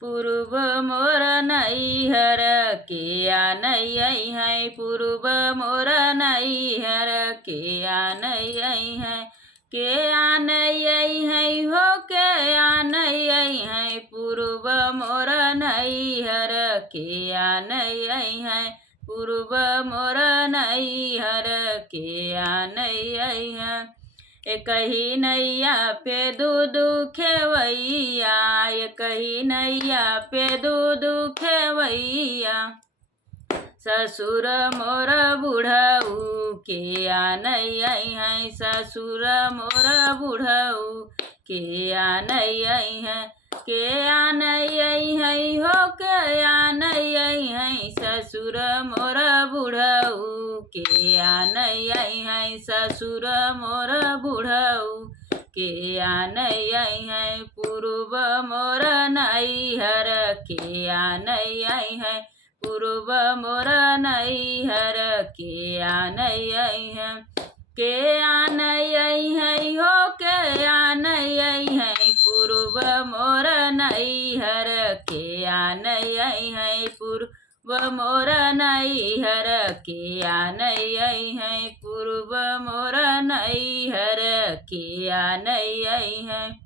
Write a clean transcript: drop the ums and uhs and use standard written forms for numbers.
पूर्व मोर नैहर के आनई है, पूर्व मोर नैहर के आनई है, के आनई है हो के आनई है, पूर्व मोर नैहर के आनई है, पूर्व मोर नैहर के आनई है। एक ही नैया पे दूध खेवैया, एक ही नैया पे दूध खेवैया, ससुर मोर बुढ़ऊ के आनई है, ससुर मोर बुढ़ऊ के आनई है, के आनई है हो के आनई है, ससुर मोर बुढ़ऊ के आनई है, ससुर मोर बुढ़ऊ के आनई है, पूर्व मोर नैहर के आनई है, पूर्व मोर नैहर के आनई है, के आनई है हो के आनई है, पूर्व मोर नैहर के आनई है, पूर्व मोर नैहर के आनई है, पूर्व मोर नैहर के आनई है।